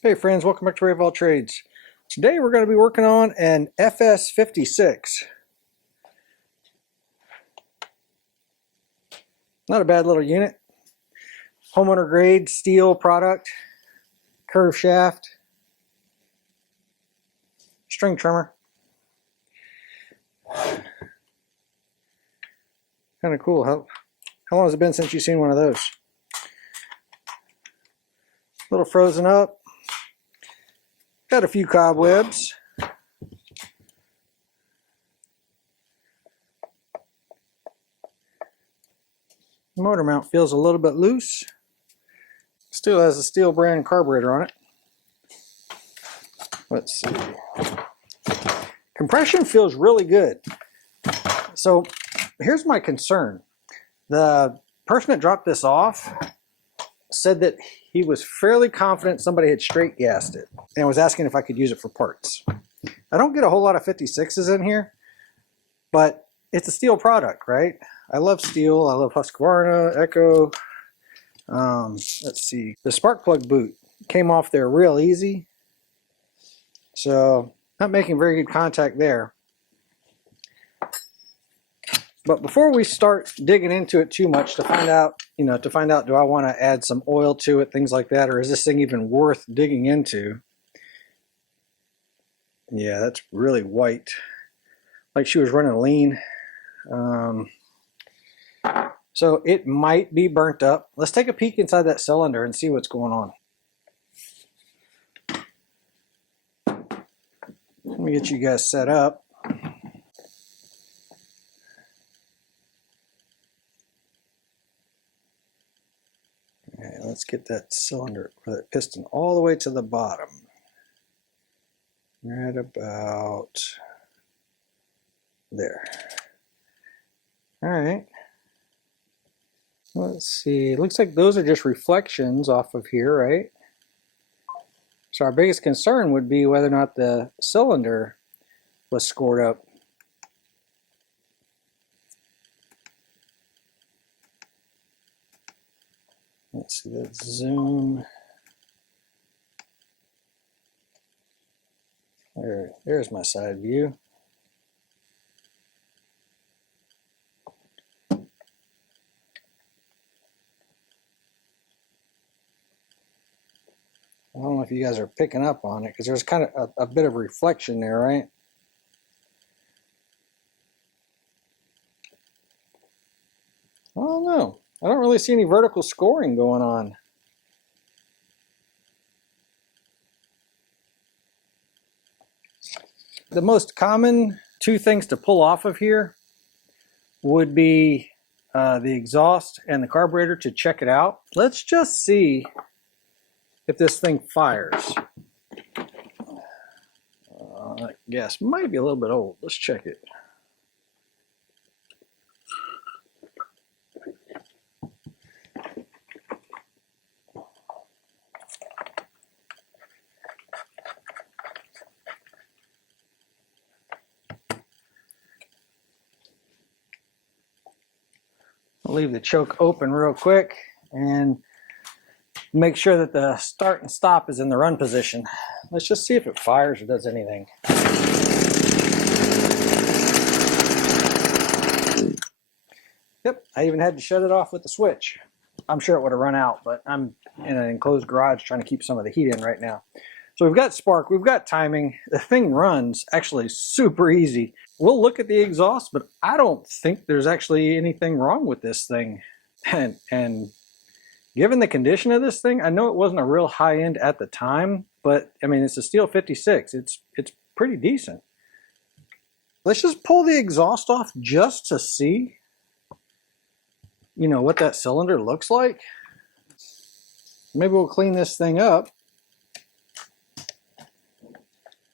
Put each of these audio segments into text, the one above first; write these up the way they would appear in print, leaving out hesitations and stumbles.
Hey friends, welcome back to Ray of All Trades. Today we're going to be working on an FS56. Not a bad little unit. Homeowner grade Stihl product, curved shaft, string trimmer. Kind of cool. How long has it been since you've seen one of those? A little frozen up. Got a few cobwebs. The motor mount feels a little bit loose. Still has a Stihl brand carburetor on it. Let's see. Compression feels really good. So here's my concern. The person that dropped this off said that he was fairly confident somebody had straight gassed it and was asking if I could use it for parts. I don't get a whole lot of 56s in here, but it's a Stihl product, right? I love Stihl. I love Husqvarna, Echo. Let's see. The spark plug boot came off there real easy. So not making very good contact there. But before we start digging into it too much to find out, do I want to add some oil to it, things like that, or is this thing even worth digging into? Yeah, that's really white. Like she was running lean. So it might be burnt up. Let's take a peek inside that cylinder and see what's going on. Let me get you guys set up. Okay, let's get that cylinder, or that piston, all the way to the bottom. Right about there. All right. Let's see. It looks like those are just reflections off of here, right? So our biggest concern would be whether or not the cylinder was scored up. Let's see, let's zoom. There's my side view. I don't know if you guys are picking up on it because there's kind of a bit of reflection there, right? I don't know. I don't really see any vertical scoring going on. The most common two things to pull off of here would be the exhaust and the carburetor to check it out. Let's just see if this thing fires. That gas might be a little bit old. Let's check it. I'll leave the choke open real quick and make sure that the start and stop is in the run position. Let's just see if it fires or does anything. Yep, I even had to shut it off with the switch. I'm sure it would have run out, but I'm in an enclosed garage trying to keep some of the heat in right now. So we've got spark, we've got timing. The thing runs actually super easy. We'll look at the exhaust, but I don't think there's actually anything wrong with this thing. And given the condition of this thing, I know it wasn't a real high end at the time, but I mean, it's a Stihl 56. It's pretty decent. Let's just pull the exhaust off just to see, what that cylinder looks like. Maybe we'll clean this thing up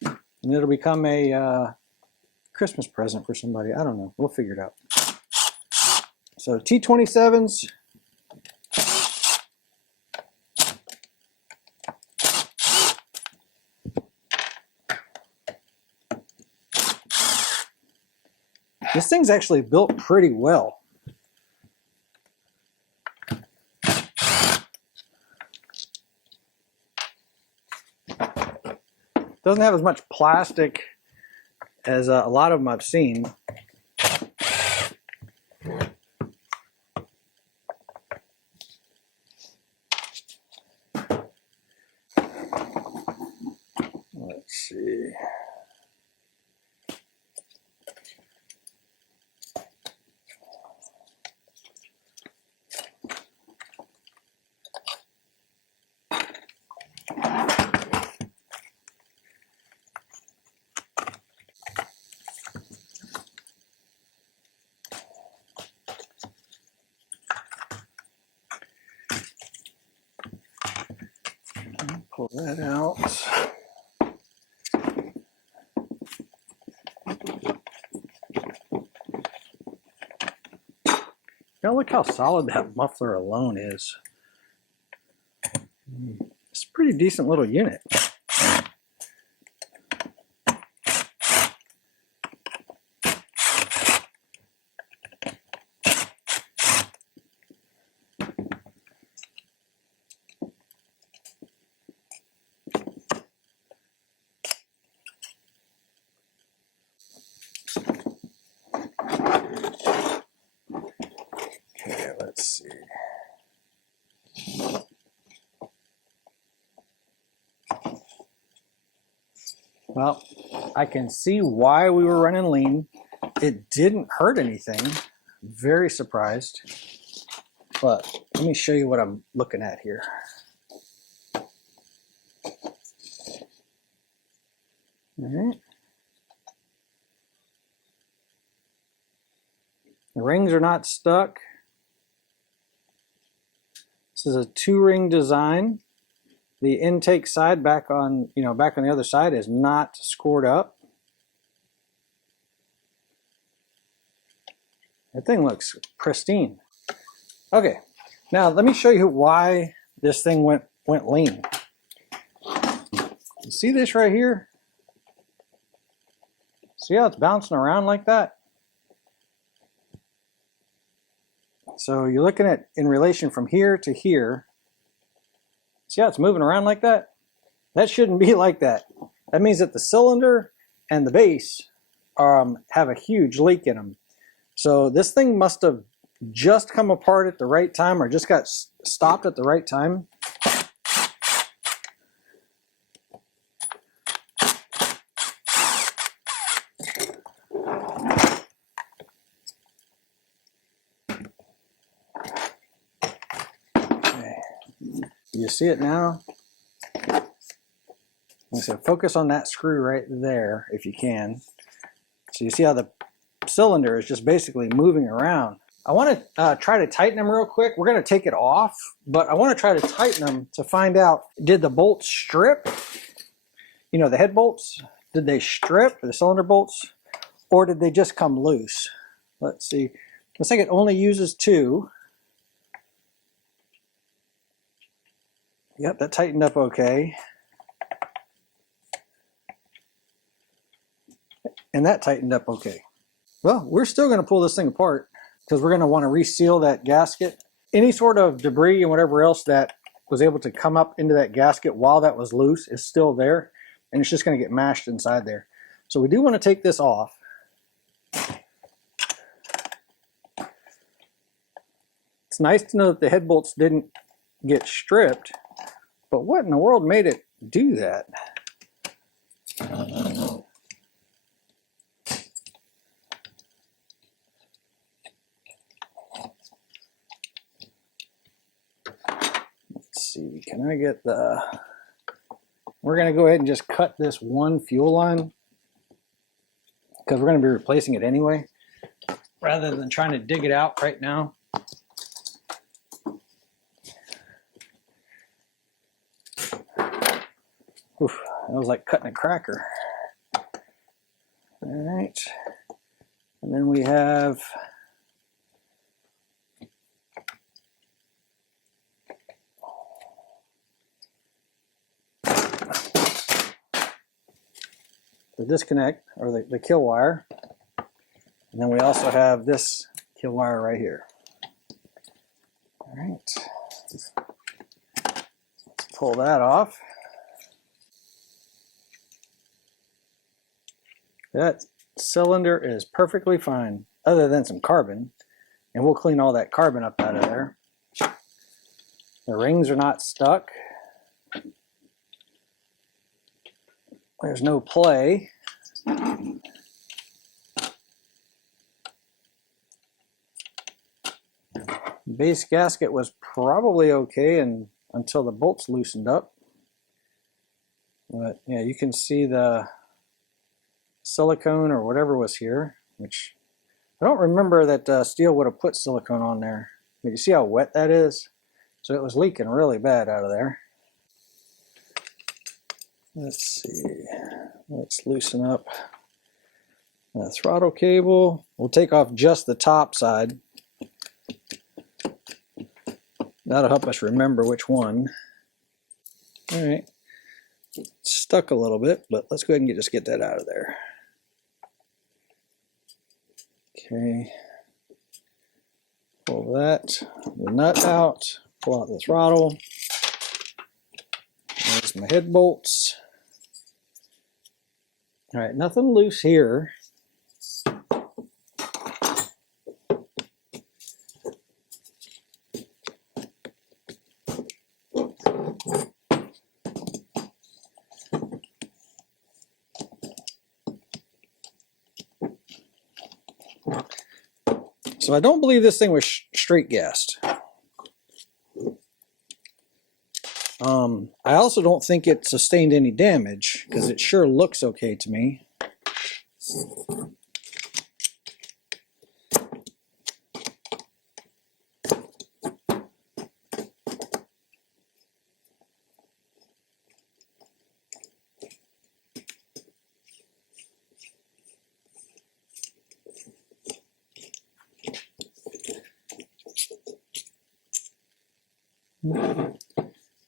and it'll become a Christmas present for somebody. I don't know. We'll figure it out. So T27s. This thing's actually built pretty well. Doesn't have as much plastic as a lot of them I've seen. Let's see. Pull that out. Now look how solid that muffler alone is. It's a pretty decent little unit. Okay, let's see. Well, I can see why we were running lean. It didn't hurt anything. Very surprised. But let me show you what I'm looking at here. All right. The rings are not stuck. This is a 2-ring design. The intake side back on the other side is not scored up. That thing looks pristine. Okay, now let me show you why this thing went lean. You see this right here? See how it's bouncing around like that? So you're looking at in relation from here to here. See how it's moving around like that? That shouldn't be like that. That means that the cylinder and the base have a huge leak in them. So this thing must have just come apart at the right time or just got stopped at the right time. Okay. You see it now? So focus on that screw right there if you can. So you see how the cylinder is just basically moving around. I want to try to tighten them real quick. We're going to take it off, but I want to try to tighten them to find out, did the bolts strip? You know, the head bolts, did they strip, the cylinder bolts, or did they just come loose? Let's see. Looks like it only uses 2. Yep, that tightened up okay. And that tightened up okay. Well, we're still going to pull this thing apart because we're going to want to reseal that gasket. Any sort of debris and whatever else that was able to come up into that gasket while that was loose is still there, and it's just going to get mashed inside there. So we do want to take this off. It's nice to know that the head bolts didn't get stripped, but what in the world made it do that? See, can I get the... We're going to go ahead and just cut this one fuel line because we're going to be replacing it anyway, rather than trying to dig it out right now. Oof, that was like cutting a cracker. All right, and then we have the disconnect, or the kill wire, and then we also have this kill wire right here. All right, let's pull that off. That cylinder is perfectly fine, other than some carbon, and we'll clean all that carbon up out of there. The rings are not stuck. There's no play. Base gasket was probably okay until the bolts loosened up. But yeah, you can see the silicone or whatever was here, which I don't remember that Stihl would have put silicone on there. But you see how wet that is? So it was leaking really bad out of there. Let's see. Let's loosen up the throttle cable. We'll take off just the top side. That'll help us remember which one. All right. It's stuck a little bit, but let's go ahead and just get that out of there. Okay. Pull that, the nut out, pull out the throttle. There's my head bolts. All right, nothing loose here. So I don't believe this thing was straight gassed. I also don't think it sustained any damage because it sure looks okay to me.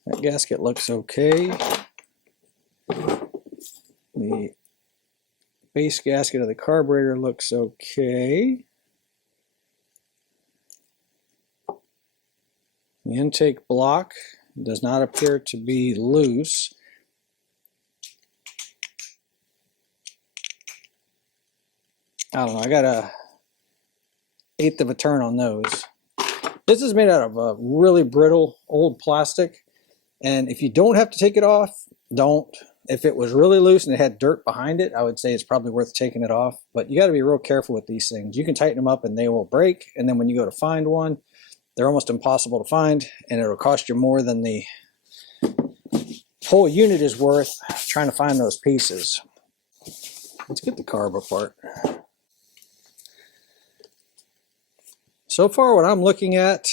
That gasket looks okay. The base gasket of the carburetor looks okay. The intake block does not appear to be loose. I don't know, I got a 1/8 of a turn on those. This is made out of a really brittle old plastic, and if you don't have to take it off, don't. If it was really loose and it had dirt behind it, I would say it's probably worth taking it off, but you got to be real careful with these things. You can tighten them up and they will break, and then when you go to find one, they're almost impossible to find, and it'll cost you more than the whole unit is worth trying to find those pieces. Let's get the carb apart. So far what I'm looking at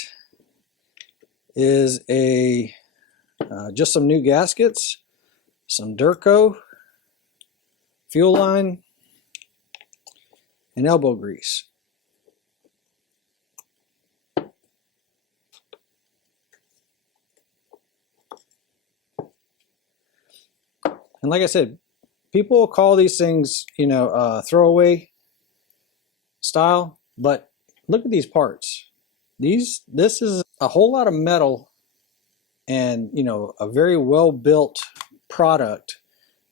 is just some new gaskets, some Durco, fuel line, and elbow grease. And like I said, people will call these things, you know, throwaway style, but look at these parts. This is a whole lot of metal and, you know, a very well built product.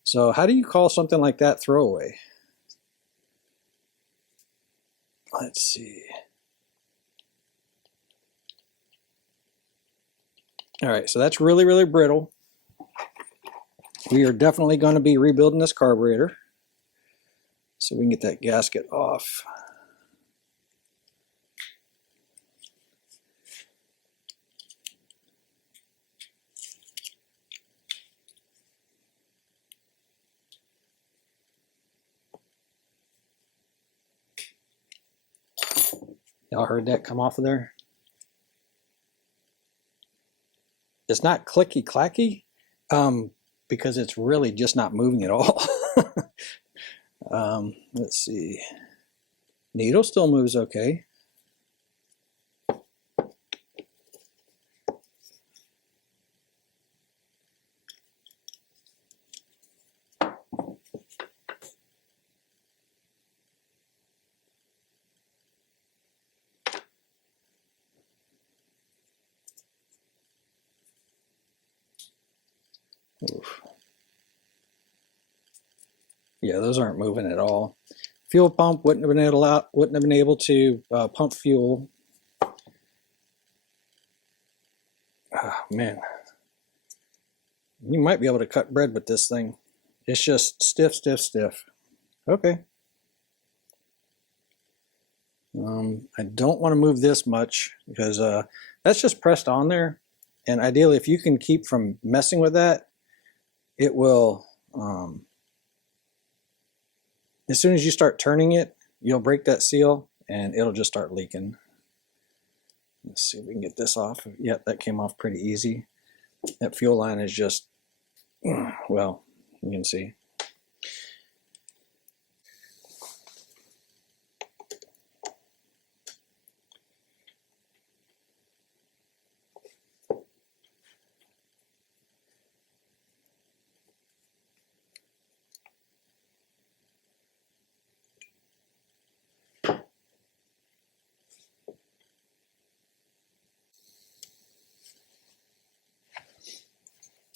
So how do you call something like that throwaway? Let's see. All right, so that's really, really brittle. We are definitely going to be rebuilding this carburetor, so we can get that gasket off. Y'all heard that come off of there? It's not clicky clacky because it's really just not moving at all. Let's see. Needle still moves okay. Oof. Yeah, those aren't moving at all. Fuel pump wouldn't have been able to pump fuel. Oh, man, you might be able to cut bread with this thing. It's just stiff, stiff, stiff. Okay. I don't want to move this much because that's just pressed on there. And ideally, if you can keep from messing with that, it will, as soon as you start turning it, you'll break that seal and it'll just start leaking. Let's see if we can get this off. Yep, that came off pretty easy. That fuel line is just, well, you can see.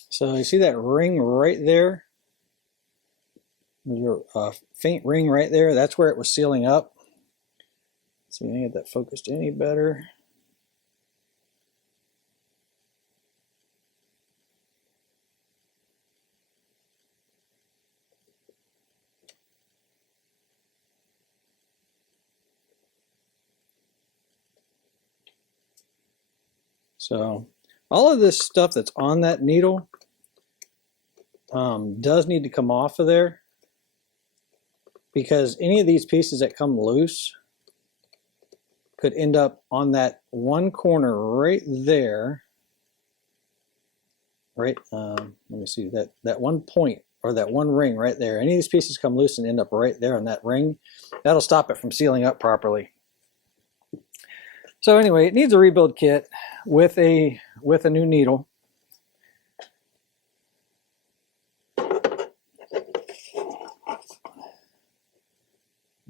So you see that ring right there? Your faint ring right there, that's where it was sealing up. Let's see if I can get that focused any better. So all of this stuff that's on that needle does need to come off of there, because any of these pieces that come loose could end up on that one corner right there. Right, let me see, that one point or that one ring right there. Any of these pieces come loose and end up right there on that ring. That'll stop it from sealing up properly. So anyway, it needs a rebuild kit with a new needle.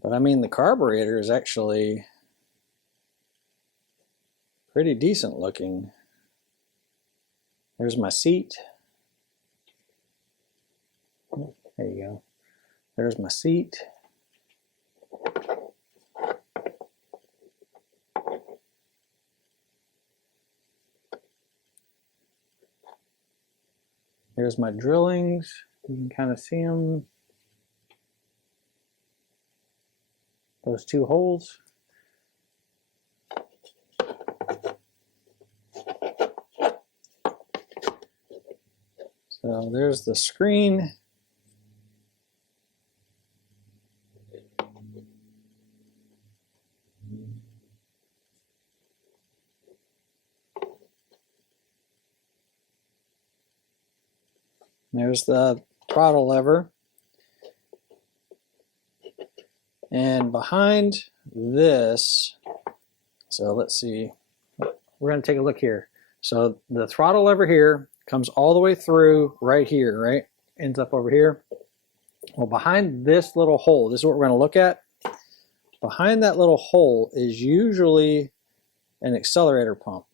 But I mean, the carburetor is actually pretty decent looking. There's my seat. There you go. There's my seat. There's my drillings. You can kind of see them. Those two holes. So there's the screen. There's the throttle lever. And behind this, so let's see, we're going to take a look here. So the throttle lever here comes all the way through right here, right? Ends up over here. Well, behind this little hole, this is what we're going to look at. Behind that little hole is usually an accelerator pump.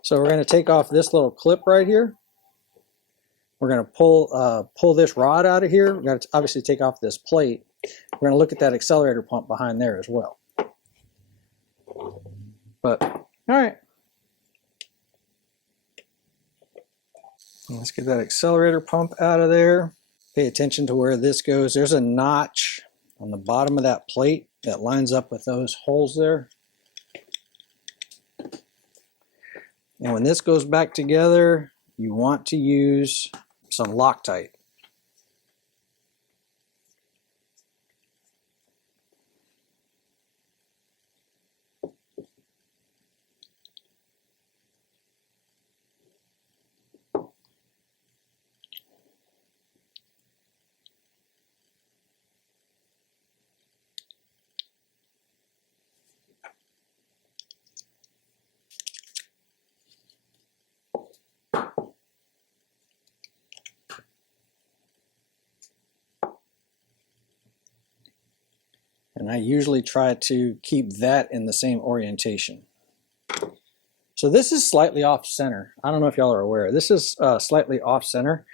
So we're going to take off this little clip right here. We're going to pull this rod out of here. We're going to obviously take off this plate. We're going to look at that accelerator pump behind there as well. But, all right. Let's get that accelerator pump out of there. Pay attention to where this goes. There's a notch on the bottom of that plate that lines up with those holes there. And when this goes back together, you want to use some Loctite. And I usually try to keep that in the same orientation. So this is slightly off center. I don't know if y'all are aware. This is slightly off center,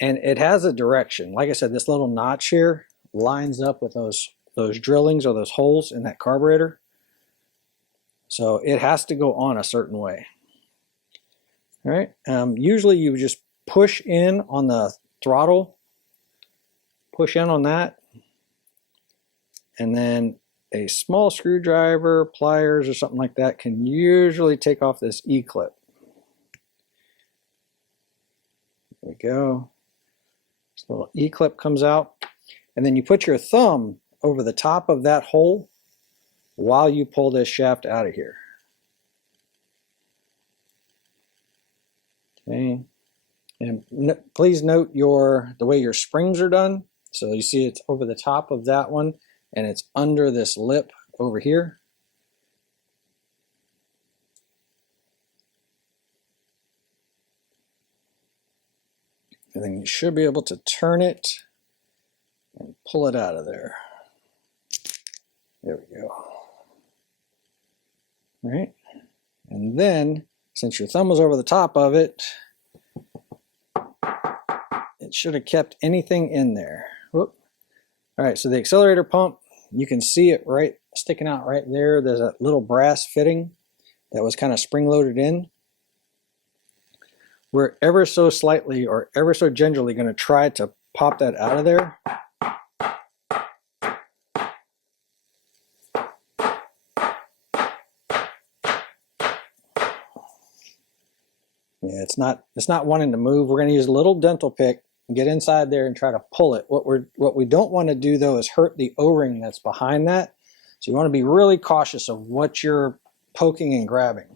and it has a direction. Like I said, this little notch here lines up with those drillings or those holes in that carburetor. So it has to go on a certain way. All right. Usually you just push in on the throttle, push in on that, and then a small screwdriver, pliers, or something like that can usually take off this E-clip. There we go. This little E-clip comes out, and then you put your thumb over the top of that hole while you pull this shaft out of here. Okay. And please note the way your springs are done. So you see it's over the top of that one, and it's under this lip over here. And then you should be able to turn it and pull it out of there. There we go. All right. And then, since your thumb was over the top of it, it should have kept anything in there. Whoop. All right, so the accelerator pump, you can see it right sticking out right there. There's a little brass fitting that was kind of spring-loaded in. We're ever so slightly or ever so gingerly going to try to pop that out of there. Yeah, it's not wanting to move. We're going to use a little dental pick and get inside there and try to pull it. What we don't want to do though is hurt the O-ring that's behind that. So you want to be really cautious of what you're poking and grabbing.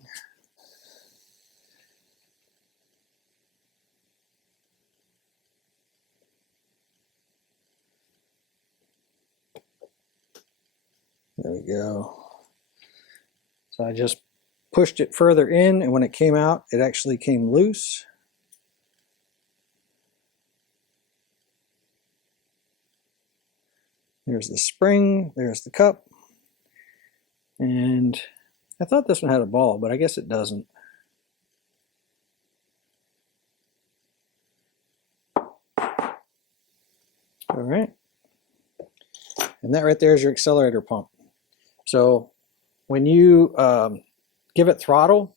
There we go. So I just pushed it further in, and when it came out, it actually came loose. There's the spring, there's the cup, and I thought this one had a ball, but I guess it doesn't. All right, and that right there is your accelerator pump. So when you give it throttle,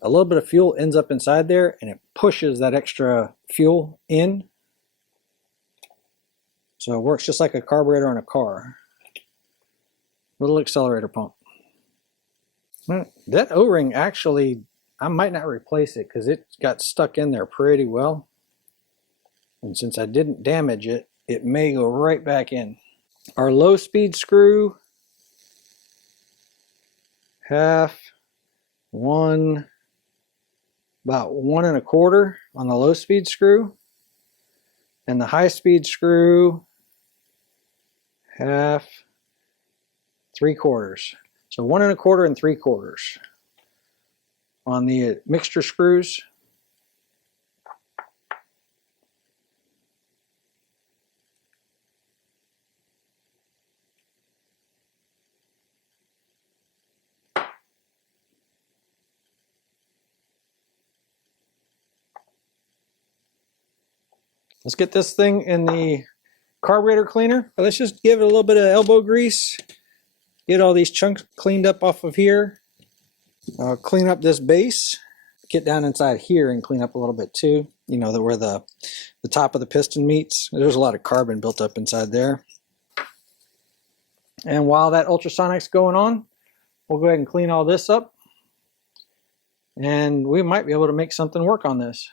a little bit of fuel ends up inside there, and it pushes that extra fuel in. So it works just like a carburetor on a car. Little accelerator pump. That O-ring actually, I might not replace it because it got stuck in there pretty well. And since I didn't damage it, it may go right back in. Our low speed screw, half, one, about 1 1/4 on the low speed screw. And the high speed screw, half, 3/4. So 1 1/4 and 3/4 on the mixture screws. Let's get this thing in the carburetor cleaner. Let's just give it a little bit of elbow grease. Get all these chunks cleaned up off of here. Clean up this base. Get down inside here and clean up a little bit too. You know, where the top of the piston meets. There's a lot of carbon built up inside there. And while that ultrasonic's going on, we'll go ahead and clean all this up. And we might be able to make something work on this.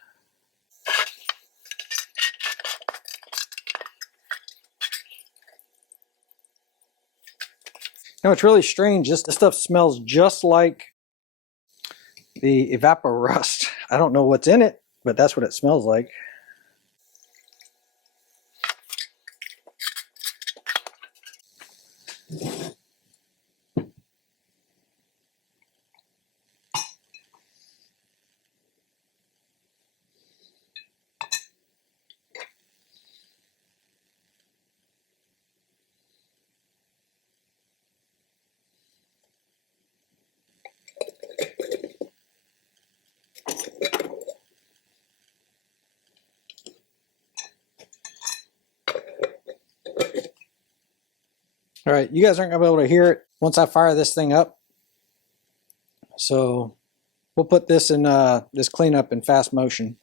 Now it's really strange. This stuff smells just like the evaporust. I don't know what's in it, but that's what it smells like. All right, you guys aren't gonna be able to hear it once I fire this thing up. So we'll put this in this cleanup in fast motion.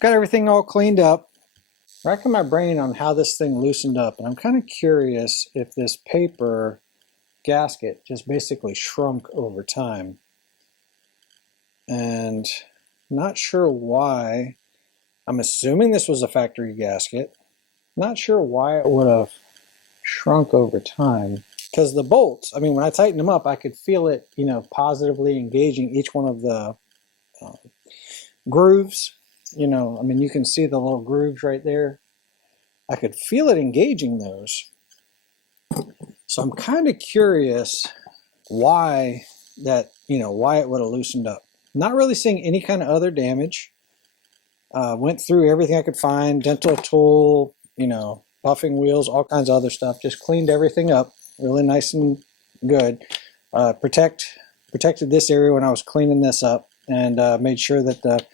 Got everything all cleaned up. Racking my brain on how this thing loosened up, and I'm kind of curious if this paper gasket just basically shrunk over time. And not sure why. I'm assuming this was a factory gasket. Not sure why it would have shrunk over time. Because the bolts, I mean, when I tightened them up, I could feel it, you know, positively engaging each one of the grooves. You know, I mean, you can see the little grooves right there. I could feel it engaging those. So I'm kind of curious why that, you know, why it would have loosened up. Not really seeing any kind of other damage. Went through everything I could find, dental tool, you know, buffing wheels, all kinds of other stuff. Just cleaned everything up really nice and good. Protected this area when I was cleaning this up, and made sure that the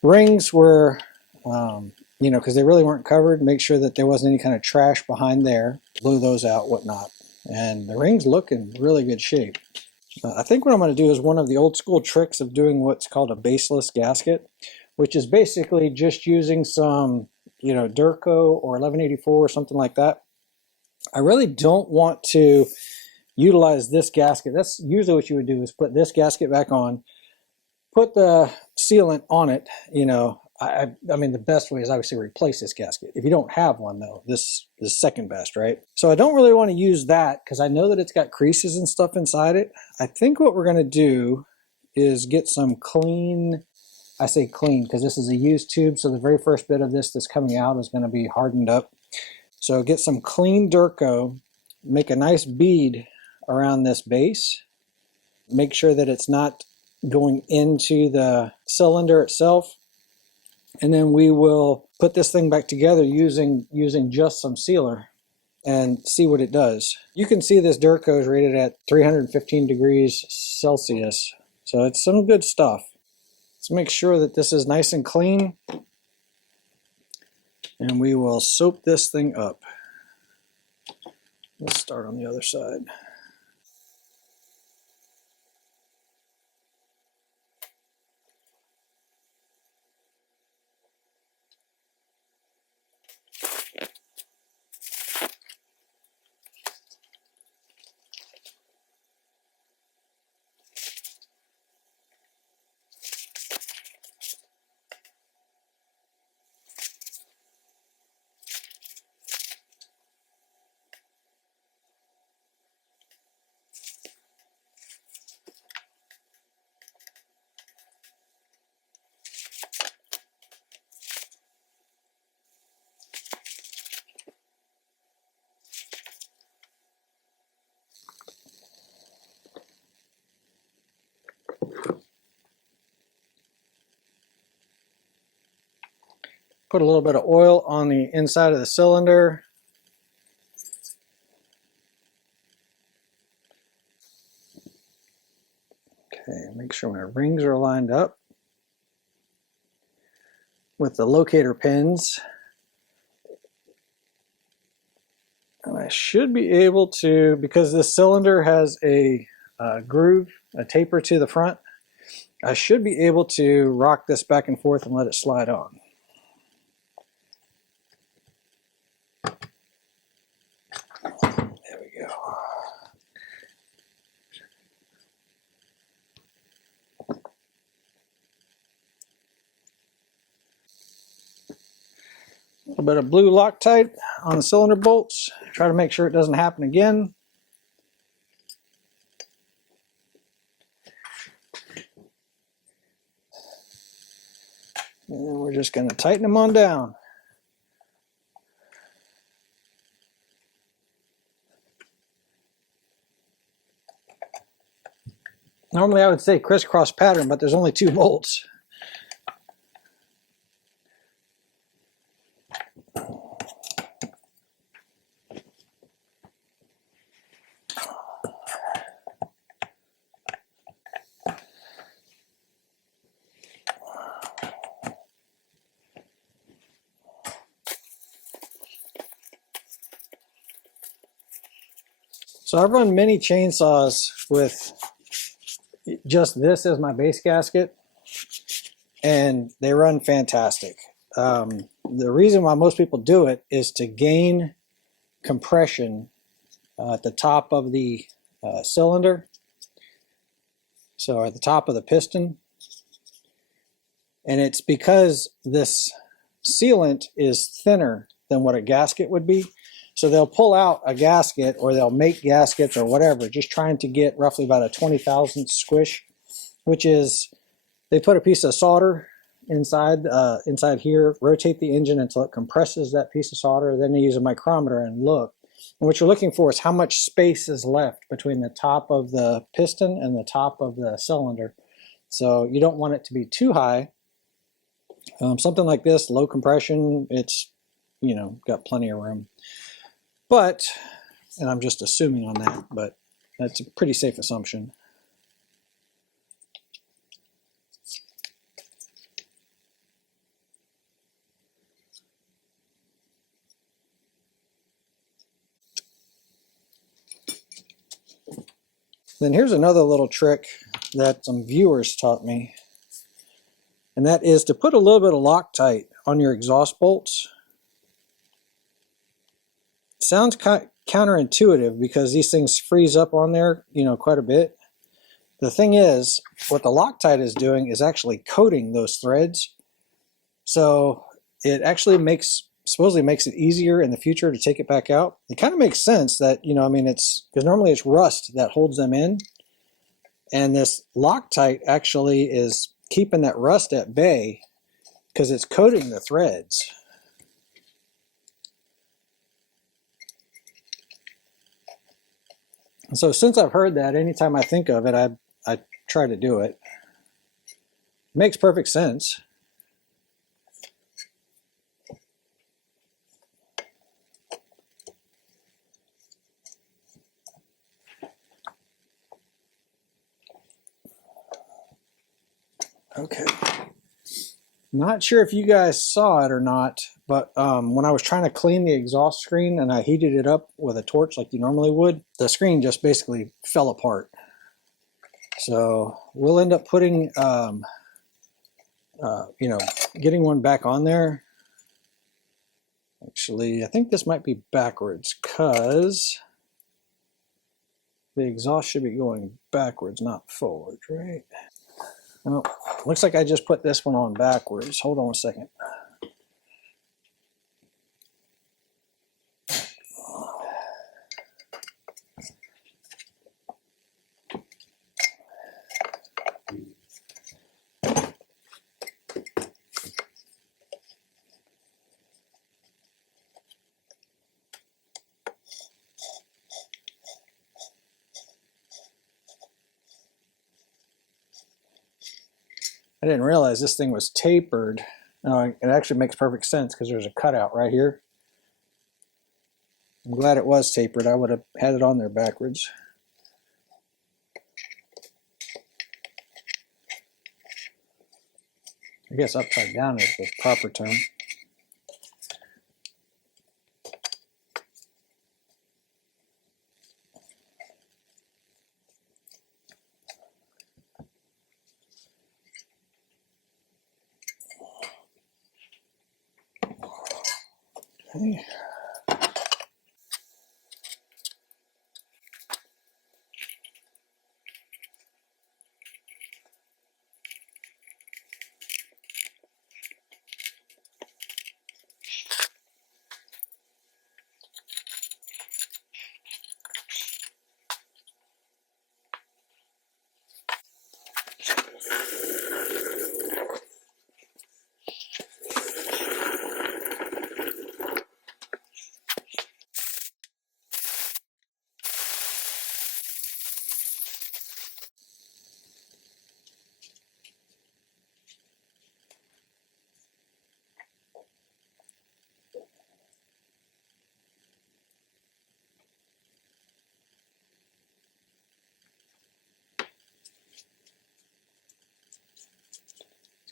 rings were, you know, because they really weren't covered, make sure that there wasn't any kind of trash behind there. Blew those out, whatnot. And the rings look in really good shape. I think what I'm going to do is one of the old school tricks of doing what's called a baseless gasket, which is basically just using some, you know, Durco or 1184 or something like that. I really don't want to utilize this gasket. That's usually what you would do, is put this gasket back on, put the sealant on it. You know, I mean, the best way is obviously replace this gasket. If you don't have one, though, this is second best, right? So I don't really want to use that because I know that it's got creases and stuff inside it. I think what we're going to do is get some clean, I say clean because this is a used tube, so the very first bit of this that's coming out is going to be hardened up. So get some clean Durco, make a nice bead around this base, make sure that it's not going into the cylinder itself, and then we will put this thing back together using just some sealer and see what it does. You can see this Durco is rated at 315 degrees Celsius, so it's some good stuff. Let's make sure that this is nice and clean, and we will soap this thing up. Let's start on the other side. Put a little bit of oil on the inside of the cylinder. Okay, make sure my rings are lined up with the locator pins. And I should be able to, because this cylinder has a groove, a taper to the front, I should be able to rock this back and forth and let it slide on. There we go. A little bit of blue Loctite on the cylinder bolts. Try to make sure it doesn't happen again. And we're just going to tighten them on down. Normally I would say crisscross pattern, but there's only 2 bolts. So I've run many chainsaws with just this as my base gasket, and they run fantastic. The reason why most people do it is to gain compression at the top of the cylinder, so at the top of the piston, and it's because this sealant is thinner than what a gasket would be. So they'll pull out a gasket, or they'll make gaskets or whatever, just trying to get roughly about a 20,000th squish, which is they put a piece of solder inside here, rotate the engine until it compresses that piece of solder, then they use a micrometer and look. And what you're looking for is how much space is left between the top of the piston and the top of the cylinder. So you don't want it to be too high. Something like this, low compression, it's, you know, got plenty of room. But, and I'm just assuming on that, but that's a pretty safe assumption. Then here's another little trick that some viewers taught me, and that is to put a little bit of Loctite on your exhaust bolts. It sounds counterintuitive because these things freeze up on there, you know, quite a bit. The thing is, what the Loctite is doing is actually coating those threads. So it actually supposedly makes it easier in the future to take it back out. It kind of makes sense that, you know, I mean, it's because normally it's rust that holds them in. And this Loctite actually is keeping that rust at bay because it's coating the threads. So since I've heard that, anytime I think of it, I try to do it. It makes perfect sense. Okay. Not sure if you guys saw it or not, but when I was trying to clean the exhaust screen and I heated it up with a torch like you normally would, the screen just basically fell apart. So we'll end up putting, you know, getting one back on there. Actually, I think this might be backwards because the exhaust should be going backwards, not forward, right? Oh, looks like I just put this one on backwards. Hold on a second. I didn't realize this thing was tapered. It actually makes perfect sense because there's a cutout right here. I'm glad it was tapered. I would have had it on there backwards. I guess upside down is the proper term. Okay.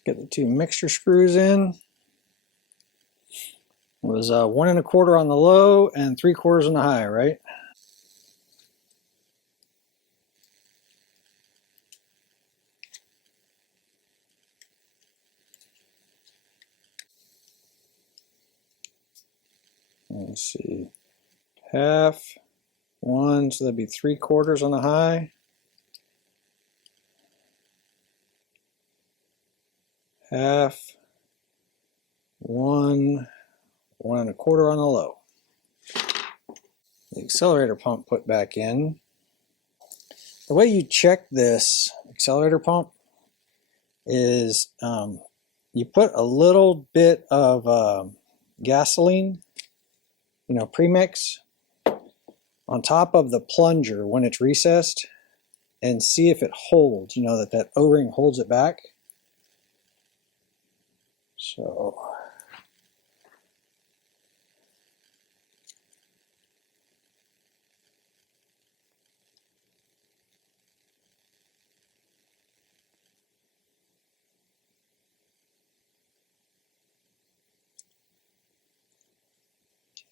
Get the 2 mixture screws in. It was 1 1/4 on the low and 3/4 on the high, right? Let's see. Half, 1, so that'd be 3/4 on the high. Half, 1, 1 1/4 on the low. The accelerator pump put back in. The way you check this accelerator pump is you put a little bit of gasoline, premix, on top of the plunger when it's recessed and see if it holds, that O-ring holds it back. So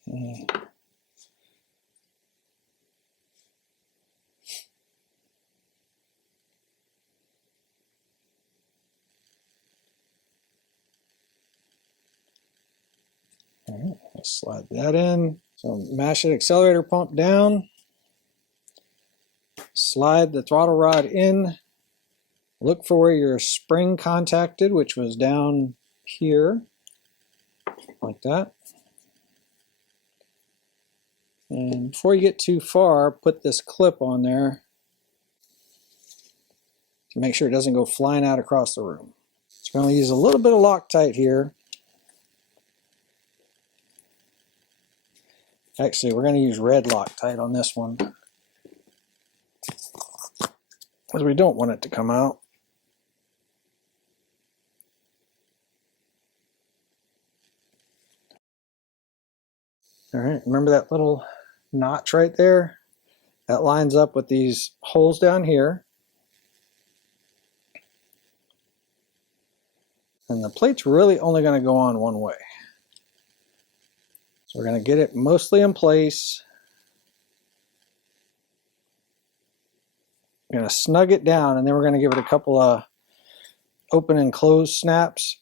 okay. All right, let's slide that in. So mash the accelerator pump down, slide the throttle rod in, look for where your spring contacted, which was down here, like that. And before you get too far, put this clip on there to make sure it doesn't go flying out across the room. So we're going to use a little bit of Loctite here. Actually, we're going to use red Loctite on this one, because we don't want it to come out. All right, remember that little notch right there? That lines up with these holes down here. And the plate's really only going to go on one way. So we're going to get it mostly in place. We're going to snug it down, and then we're going to give it a couple of open and close snaps.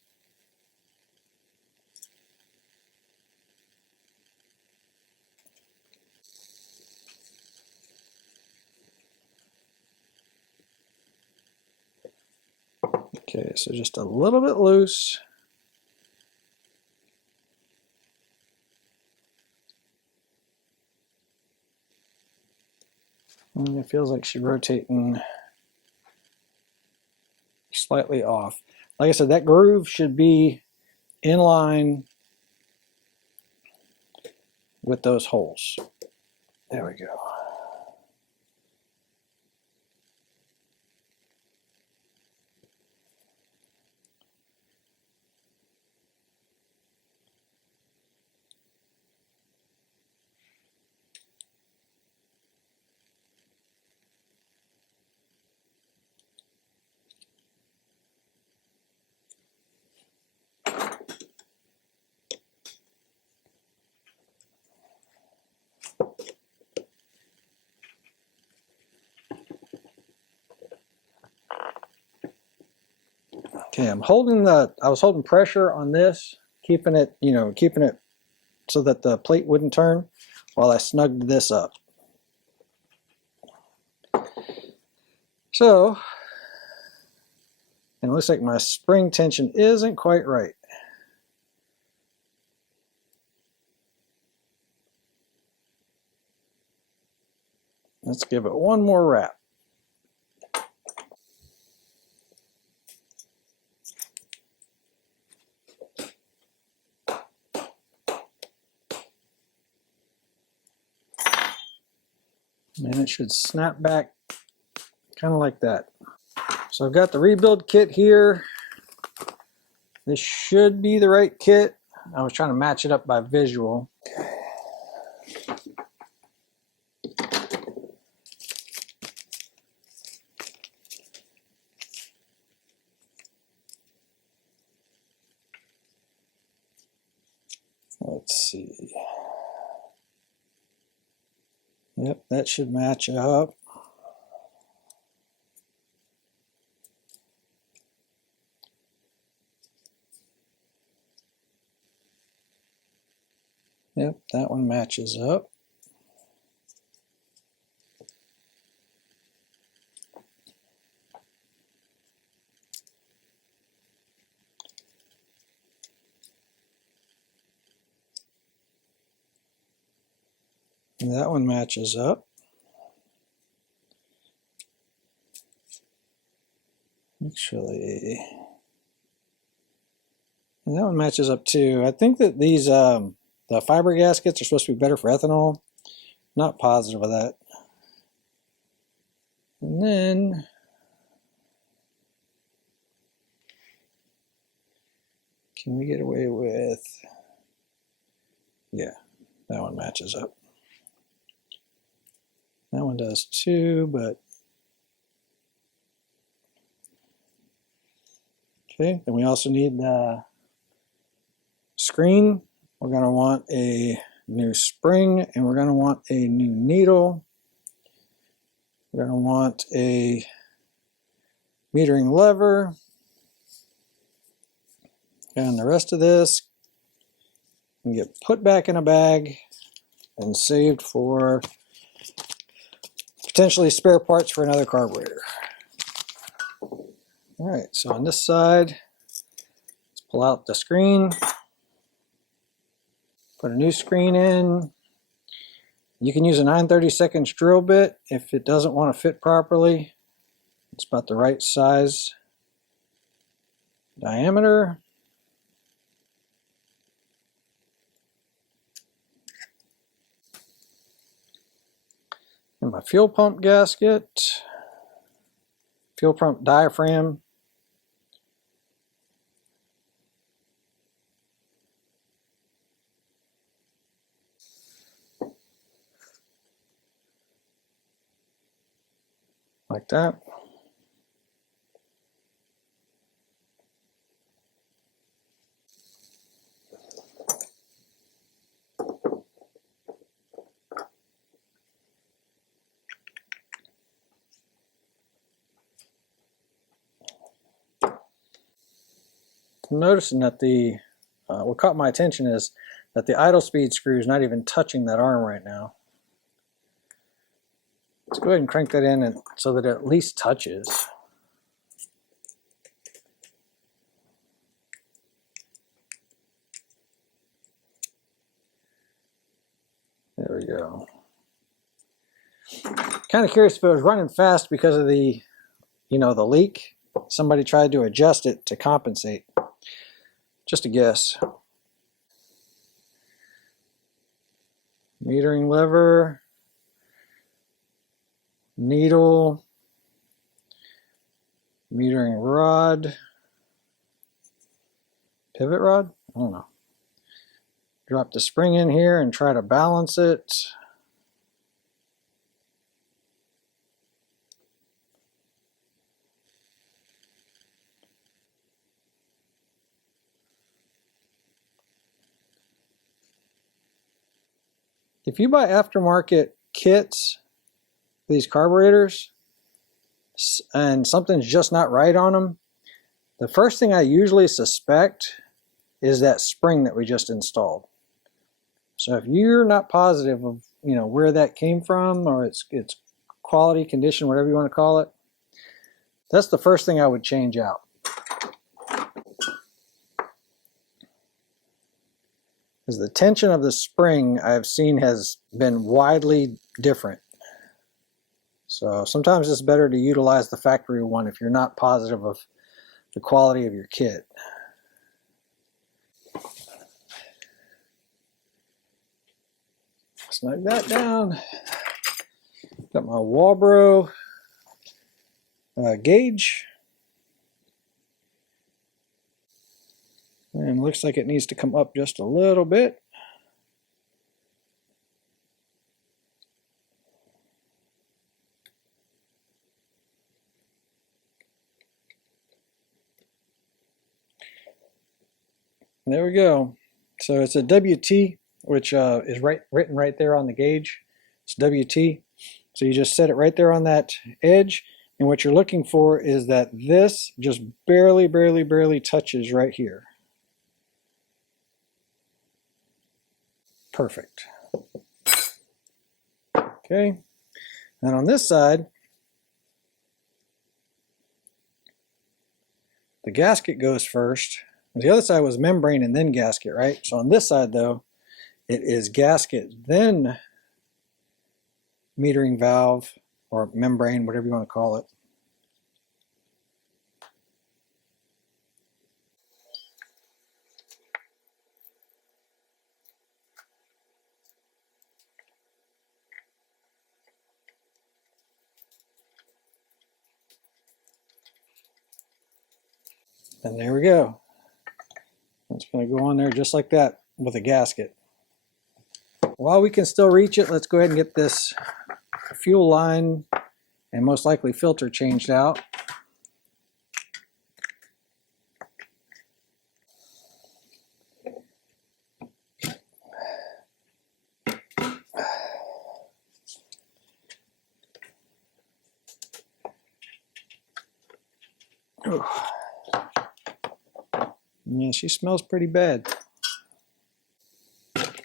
Okay, so just a little bit loose. And it feels like she's rotating slightly off. Like I said, that groove should be in line with those holes. There we go. Okay, I was holding pressure on this, keeping it so that the plate wouldn't turn while I snugged this up. So, and it looks like my spring tension isn't quite right. Let's give it one more wrap. And it should snap back kind of like that. So I've got the rebuild kit here. This should be the right kit. I was trying to match it up by visual. Let's see. Yep, that should match up. Yep, that one matches up. And that one matches up. Actually, and that one matches up too. I think that these the fiber gaskets are supposed to be better for ethanol. Not positive of that. And then can we get away with, yeah, that one matches up. That one does too, but okay. Then we also need the screen. We're going to want a new spring, and we're going to want a new needle. We're going to want a metering lever. And the rest of this can get put back in a bag and saved for potentially spare parts for another carburetor. All right, so on this side, let's pull out the screen. Put a new screen in. You can use a 9/32 drill bit if it doesn't want to fit properly. It's about the right size diameter. And my fuel pump gasket, fuel pump diaphragm. Like that. I'm noticing that the what caught my attention is that the idle speed screw is not even touching that arm right now. Let's go ahead and crank that in so that it at least touches. There we go. Kind of curious if it was running fast because of the, the leak. Somebody tried to adjust it to compensate. Just a guess. Metering lever, needle, metering rod, pivot rod, I don't know. Drop the spring in here and try to balance it. If you buy aftermarket kits for these carburetors and something's just not right on them, the first thing I usually suspect is that spring that we just installed. So if you're not positive of, you know, where that came from, or its quality, condition, whatever you want to call it, that's the first thing I would change out. Because the tension of the spring I've seen has been widely different. So sometimes it's better to utilize the factory one if you're not positive of the quality of your kit. Snug that down. Got my Walbro gauge. And looks like it needs to come up just a little bit. There we go. So it's a WT, which is written right there on the gauge. It's WT. So you just set it right there on that edge. And what you're looking for is that this just barely touches right here. Perfect. Okay. And on this side, the gasket goes first. The other side was membrane and then gasket, right? So on this side, though, it is gasket, then metering valve or membrane, whatever you want to call it. And there we go. It's going to go on there just like that with a gasket. While we can still reach it, let's go ahead and get this fuel line and most likely filter changed out. Yeah, she smells pretty bad. Let's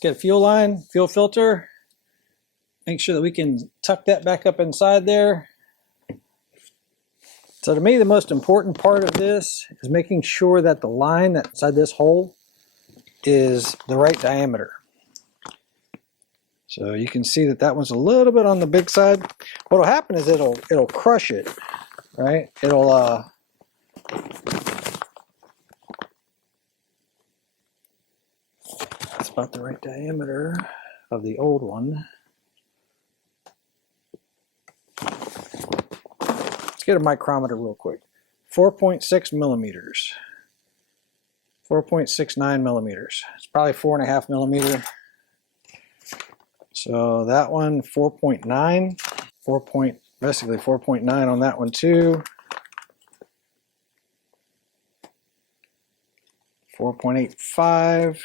get a fuel line, fuel filter. Make sure that we can tuck that back up inside there. So to me, the most important part of this is making sure that the line that's inside this hole is the right diameter. So you can see that that one's a little bit on the big side. What'll happen is it'll crush it, right? It'll that's about the right diameter of the old one. Let's get a micrometer real quick. 4.6 millimeters. 4.69 millimeters. It's probably 4.5 millimeter. So that one, 4.9. Basically 4.9 on that one too. 4.85.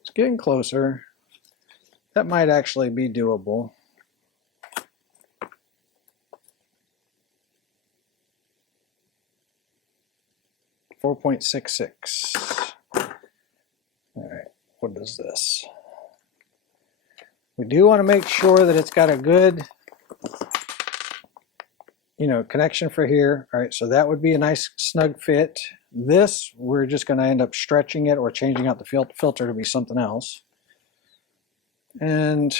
It's getting closer. That might actually be doable. .66. All right, what is this? We do want to make sure that it's got a good, connection for here. All right, so that would be a nice snug fit. This, we're just going to end up stretching it or changing out the filter to be something else. And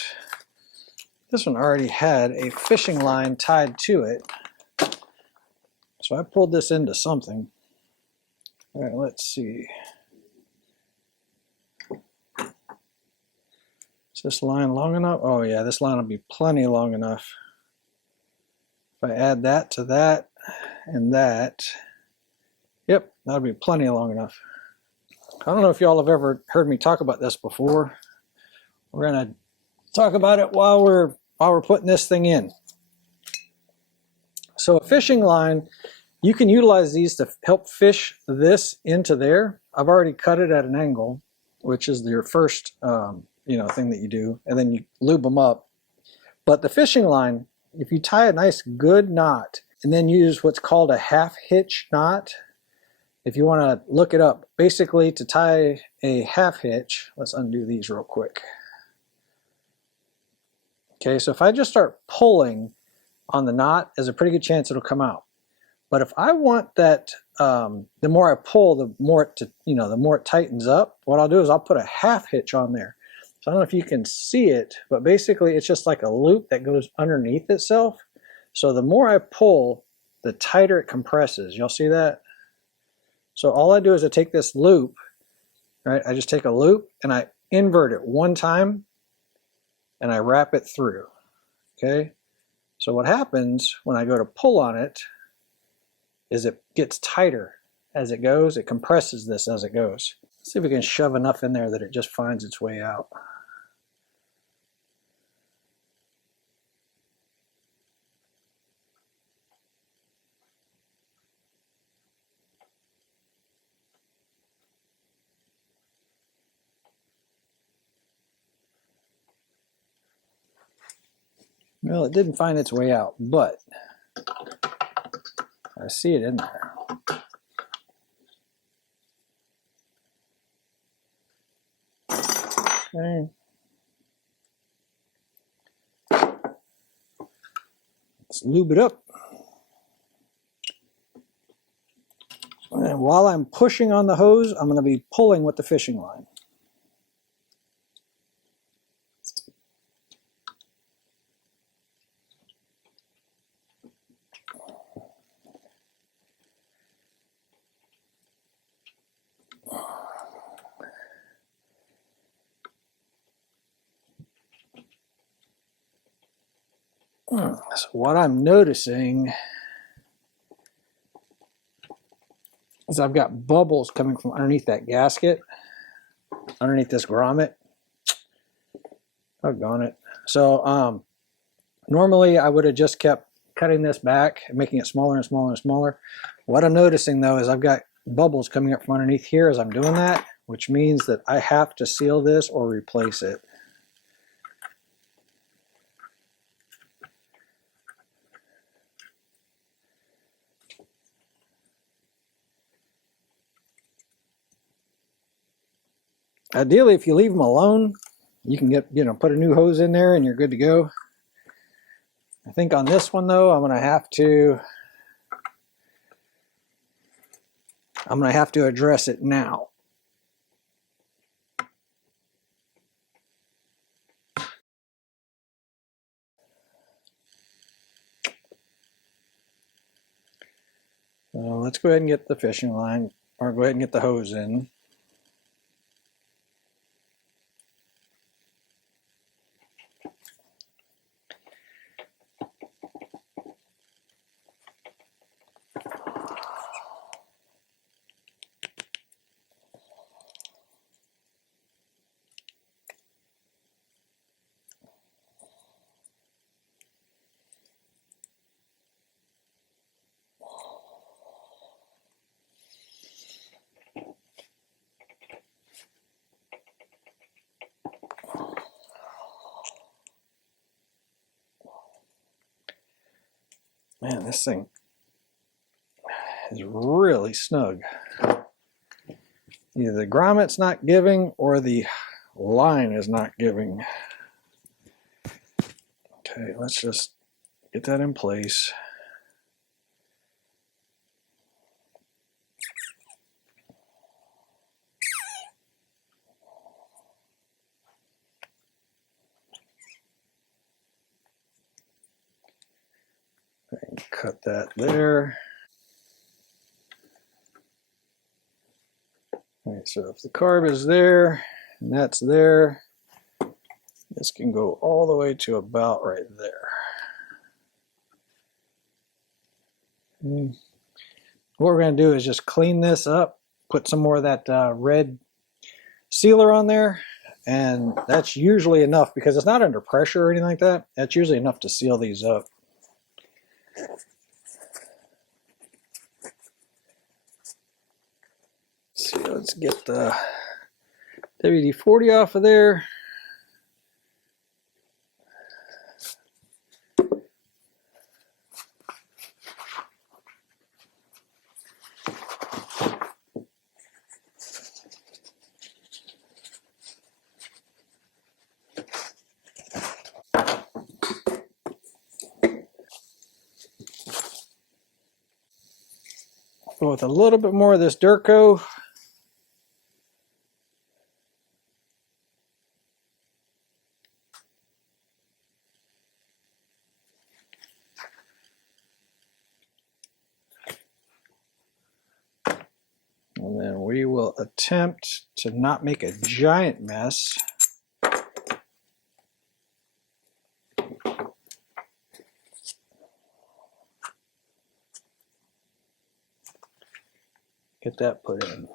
this one already had a fishing line tied to it. So I pulled this into something. All right, let's see. Is this line long enough? Oh yeah, this line will be plenty long enough. If I add that to that and that, yep, that'll be plenty long enough. I don't know if y'all have ever heard me talk about this before. We're gonna talk about it while we're putting this thing in. So a fishing line, you can utilize these to help fish this into there. I've already cut it at an angle, which is your first thing that you do, and then you lube them up. But the fishing line if you tie a nice good knot and then use what's called a half hitch knot, if you want to look it up, basically to tie a half hitch, let's undo these real quick. Okay, so if I just start pulling on the knot, there's a pretty good chance it'll come out. But if I want that, the more I pull, the more it tightens up. What I'll do is I'll put a half hitch on there. So I don't know if you can see it, but basically it's just like a loop that goes underneath itself. So the more I pull, the tighter it compresses. Y'all see that? So all I do is I take this loop, right? I just take a loop and I invert it one time and I wrap it through, okay? So what happens when I go to pull on it is it gets tighter as it goes. It compresses this as it goes. Let's see if we can shove enough in there that it just finds its way out. Well, it didn't find its way out, but I see it in there. Okay. Let's lube it up. And while I'm pushing on the hose, I'm going to be pulling with the fishing line. So what I'm noticing is I've got bubbles coming from underneath that gasket, underneath this grommet. Doggone it. So normally I would have just kept cutting this back and making it smaller and smaller and smaller. What I'm noticing though is I've got bubbles coming up from underneath here as I'm doing that, which means that I have to seal this or replace it. Ideally, if you leave them alone, you can get, put a new hose in there and you're good to go. I think on this one though, I'm going to have to address it now. So let's go ahead and get the fishing line, or go ahead and get the hose in. Man, this thing is really snug. Either the grommet's not giving or the line is not giving. Okay, let's just get that in place. Cut that there. All right, so if the carb is there and that's there, this can go all the way to about right there. Okay. What we're going to do is just clean this up, put some more of that red sealer on there, and that's usually enough because it's not under pressure or anything like that. That's usually enough to seal these up. See, let's get the WD-40 off of there. Go with a little bit more of this Durco. And then we will attempt to not make a giant mess. Get that put in.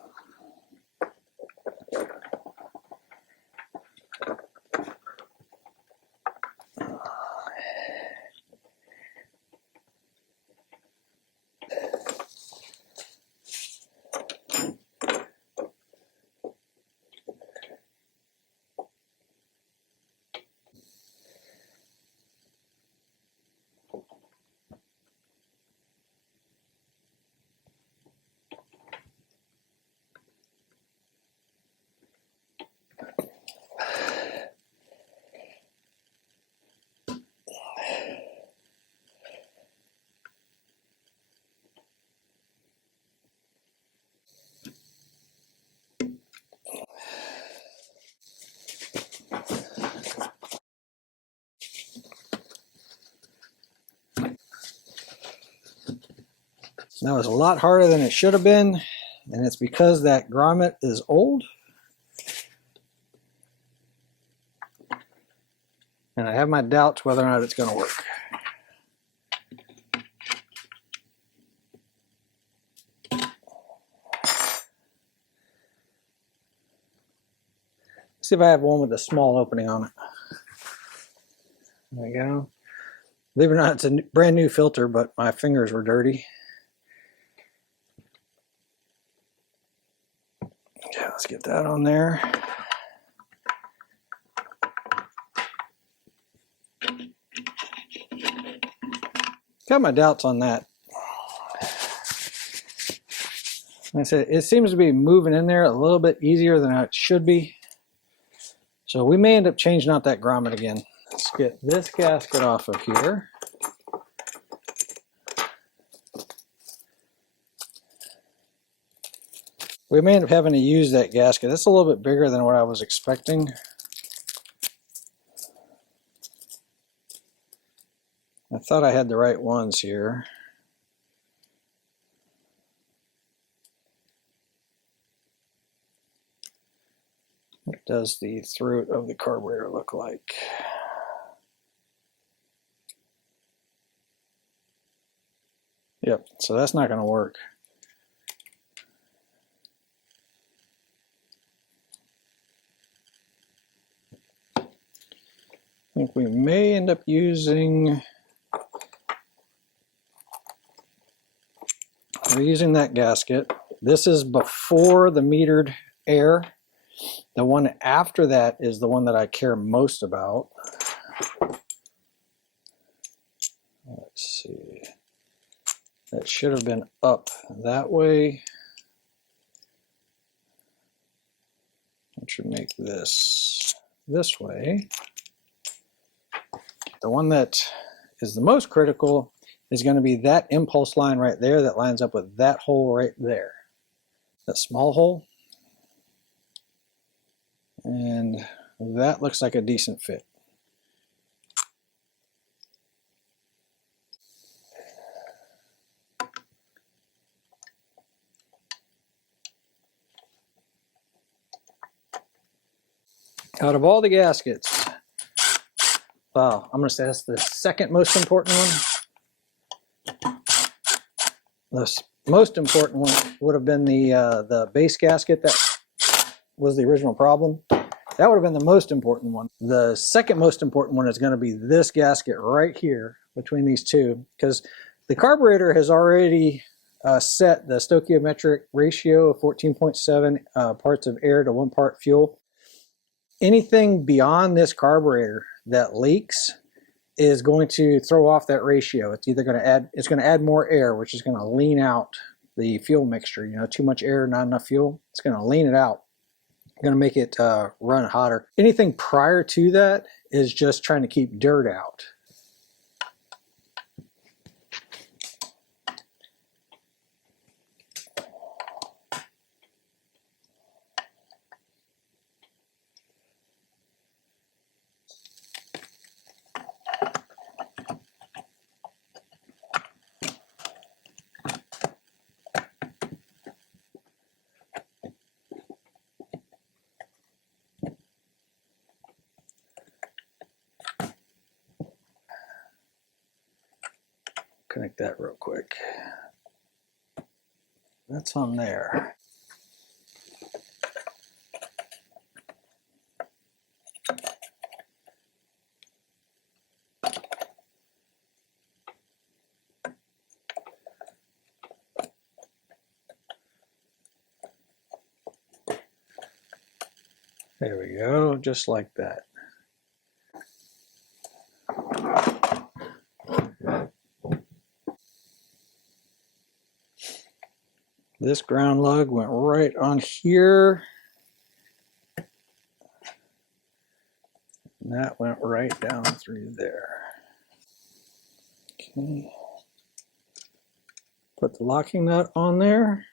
That was a lot harder than it should have been, and it's because that grommet is old. And I have my doubts whether or not it's going to work. See if I have one with a small opening on it. There we go. Believe it or not, it's a brand new filter, but my fingers were dirty. Okay, let's get that on there. Got my doubts on that. Like I said, it seems to be moving in there a little bit easier than it should be. So we may end up changing out that grommet again. Let's get this gasket off of here. We may end up having to use that gasket. It's a little bit bigger than what I was expecting. I thought I had the right ones here. What does the throat of the carburetor look like? Yep, so that's not going to work. I think we may end up using, we're using that gasket. This is before the metered air. The one after that is the one that I care most about. Let's see. That should have been up that way. That should make this way. The one that is the most critical is going to be that impulse line right there that lines up with that hole right there. That small hole. And that looks like a decent fit. Out of all the gaskets, wow, I'm going to say that's the second most important one. The most important one would have been the base gasket that was the original problem. That would have been the most important one. The second most important one is going to be this gasket right here between these two, because the carburetor has already set the stoichiometric ratio of 14.7 parts of air to 1 part fuel. Anything beyond this carburetor that leaks is going to throw off that ratio. It's either going to add more air, which is going to lean out the fuel mixture. You know, too much air, not enough fuel. It's going to lean it out. Going to make it run hotter. Anything prior to that is just trying to keep dirt out. connect that real quick. That's on there. There we go, just like that. This ground lug went right on here. And that went right down through there. Okay. Put the locking nut on there.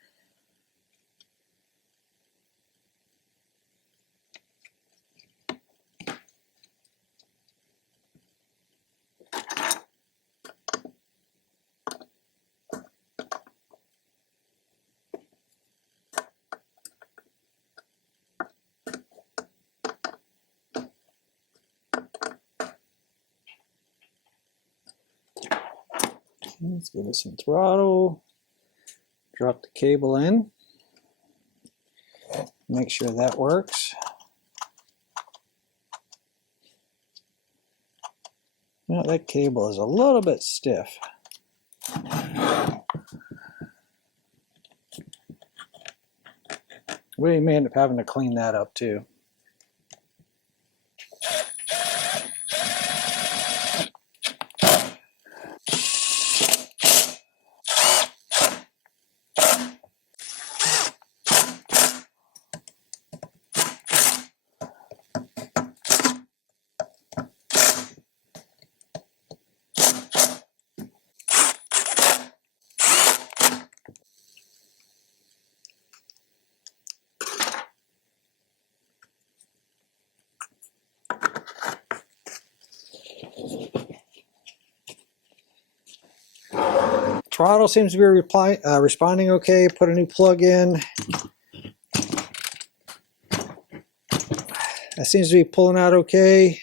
Let's give it some throttle. Drop the cable in. Make sure that works. Now that cable is a little bit stiff. We may end up having to clean that up too. Throttle seems to be responding okay. Put a new plug in. That seems to be pulling out okay.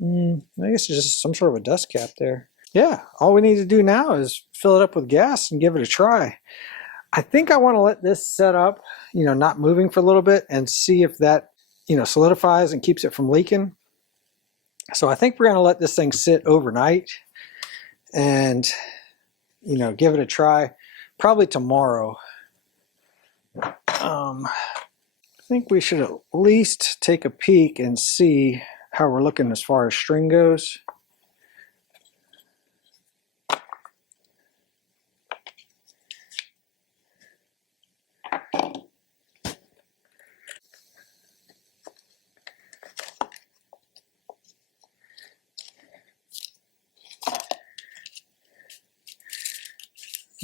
I guess it's just some sort of a dust cap there. Yeah, all we need to do now is fill it up with gas and give it a try. I think I want to let this set up, not moving for a little bit and see if that, solidifies and keeps it from leaking. So I think we're going to let this thing sit overnight and, give it a try probably tomorrow. I think we should at least take a peek and see how we're looking as far as string goes.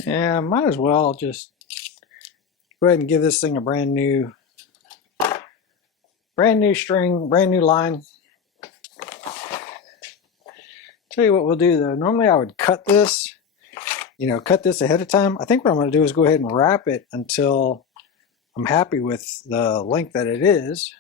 Yeah, might as well just go ahead and give this thing a brand new string, brand new line. Tell you what we'll do though. Normally I would cut this, cut this ahead of time. I think what I'm going to do is go ahead and wrap it until I'm happy with the length that it is.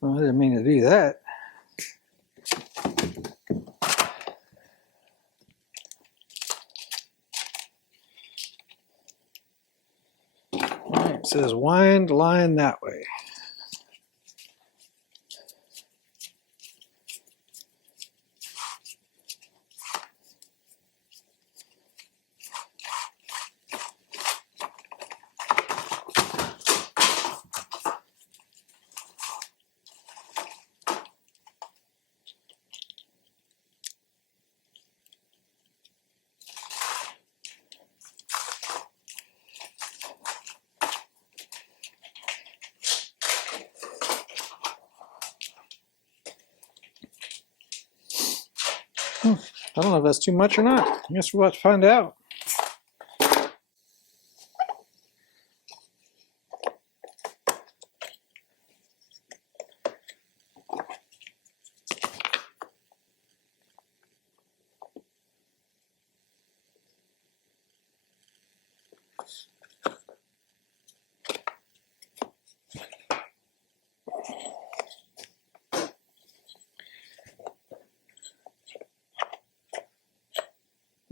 Well, I didn't mean to do that. All right, it says wind line that way. I don't know if that's too much or not. I guess we'll have to find out.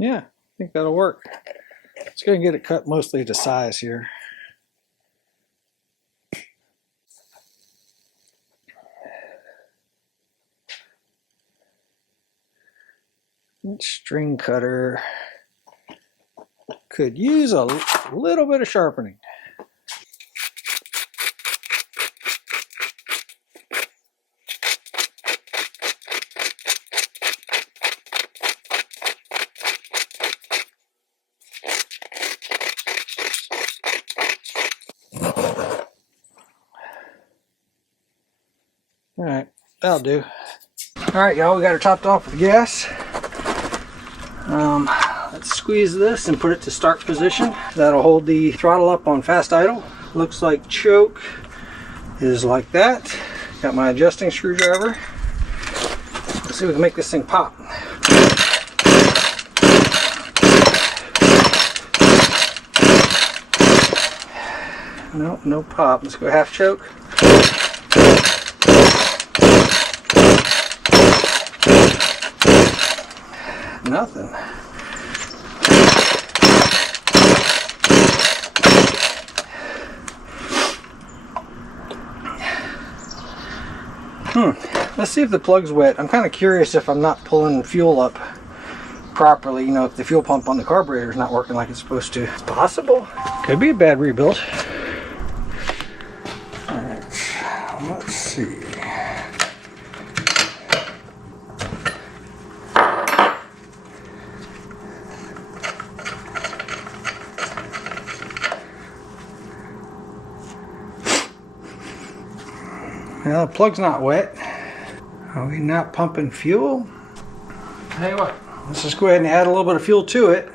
Yeah, I think that'll work. Let's go and get it cut mostly to size here. String cutter could use a little bit of sharpening. All right, that'll do. All right, y'all, we got her topped off with gas. Let's squeeze this and put it to start position. That'll hold the throttle up on fast idle. Looks like choke is like that. Got my adjusting screwdriver. Let's see if we can make this thing pop. Nope, no pop. Let's go half choke. Nothing. Let's see if the plug's wet. I'm kind of curious if I'm not pulling fuel up properly. You know, if the fuel pump on the carburetor is not working like it's supposed to. It's possible. Could be a bad rebuild. Alright, let's see. Well, the plug's not wet. Are we not pumping fuel? Tell you what, let's just go ahead and add a little bit of fuel to it.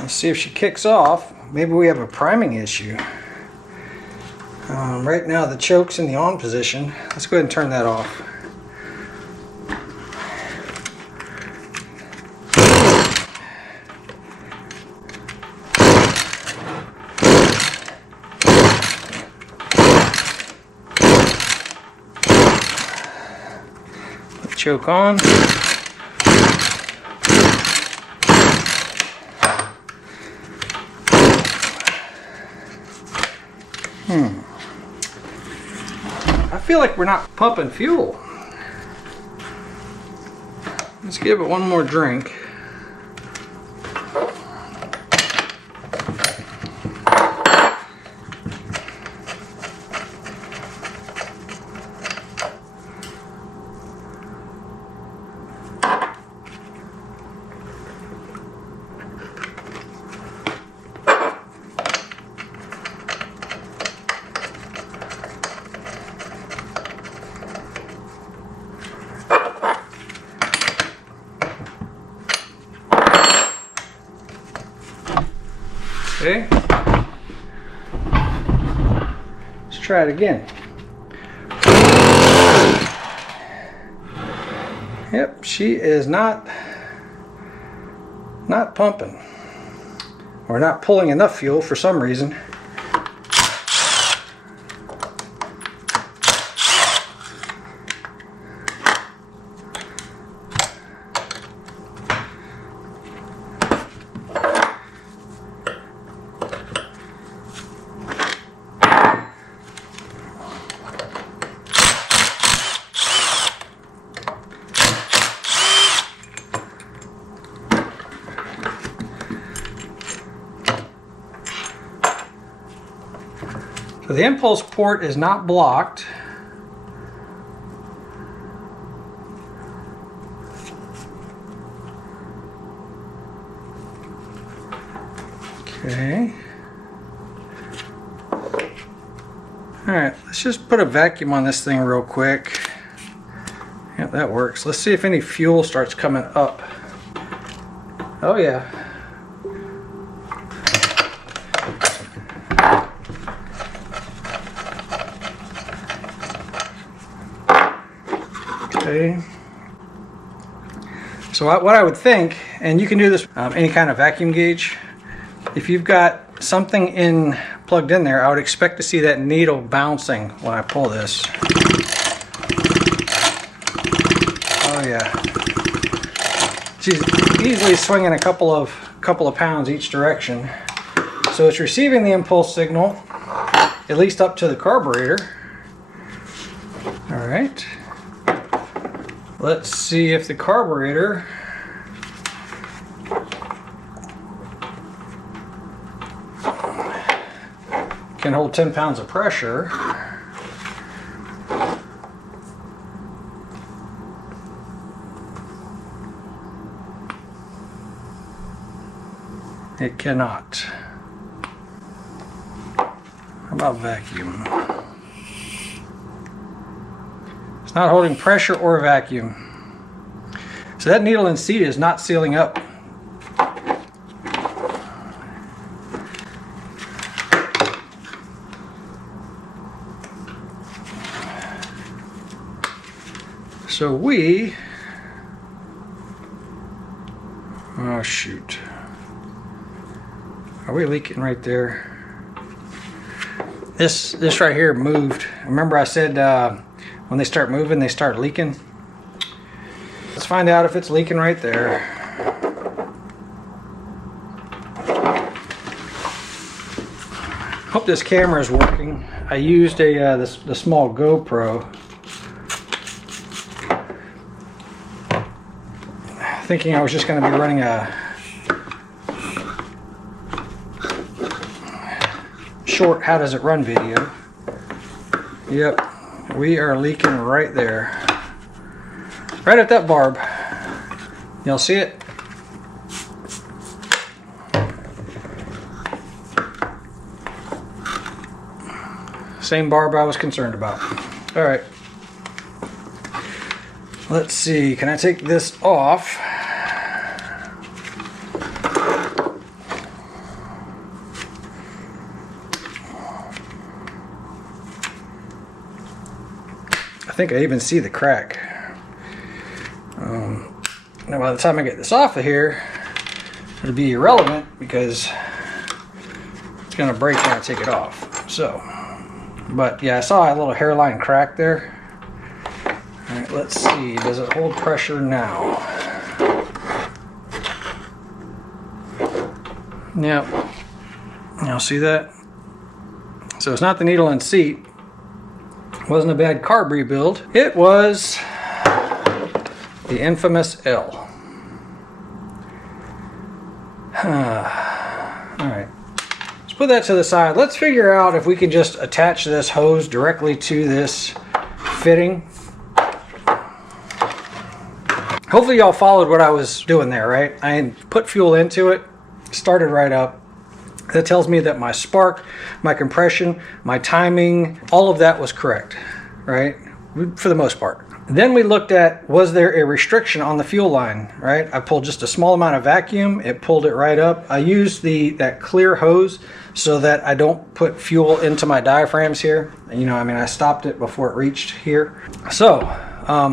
Let's see if she kicks off. Maybe we have a priming issue. Right now the choke's in the on position. Let's go ahead and turn that off. Put the choke on. I feel like we're not pumping fuel. Let's give it one more drink. Okay, let's try it again. Yep, she is not pumping, or not pulling enough fuel for some reason. So the impulse port is not blocked. Okay. Alright, let's just put a vacuum on this thing real quick. Yeah, that works. Let's see if any fuel starts coming up. Oh yeah. Okay. So what I would think, and you can do this any kind of vacuum gauge, if you've got something plugged in there, I would expect to see that needle bouncing when I pull this. Oh yeah. She's easily swinging a couple of pounds each direction. So it's receiving the impulse signal, at least up to the carburetor. All right. Let's see if the carburetor can hold 10 pounds of pressure. It cannot. How about vacuum? It's not holding pressure or vacuum. So that needle and seat is not sealing up. So oh shoot. Are we leaking right there? This right here moved. Remember I said when they start moving, they start leaking? Let's find out if it's leaking right there. Hope this camera is working. I used the small GoPro, thinking I was just going to be running a short how does it run video. Yep, we are leaking right there, right at that barb. Y'all see it? Same barb I was concerned about. All right, let's see, can I take this off? I think I even see the crack. Now by the time I get this off of here, it'll be irrelevant because it's gonna break when I take it off. So, but yeah, I saw a little hairline crack there. All right, let's see, does it hold pressure now? Yep, y'all see that? So it's not the needle and seat. Wasn't a bad carb rebuild. It was the infamous L. Alright, let's put that to the side. Let's figure out if we can just attach this hose directly to this fitting. Hopefully y'all followed what I was doing there, right? I put fuel into it, started right up. That tells me that my spark, my compression, my timing, all of that was correct, right? For the most part. Then we looked at, was there a restriction on the fuel line, right? I pulled just a small amount of vacuum, it pulled it right up. I used that clear hose so that I don't put fuel into my diaphragms here. You know, I mean, I stopped it before it reached here. So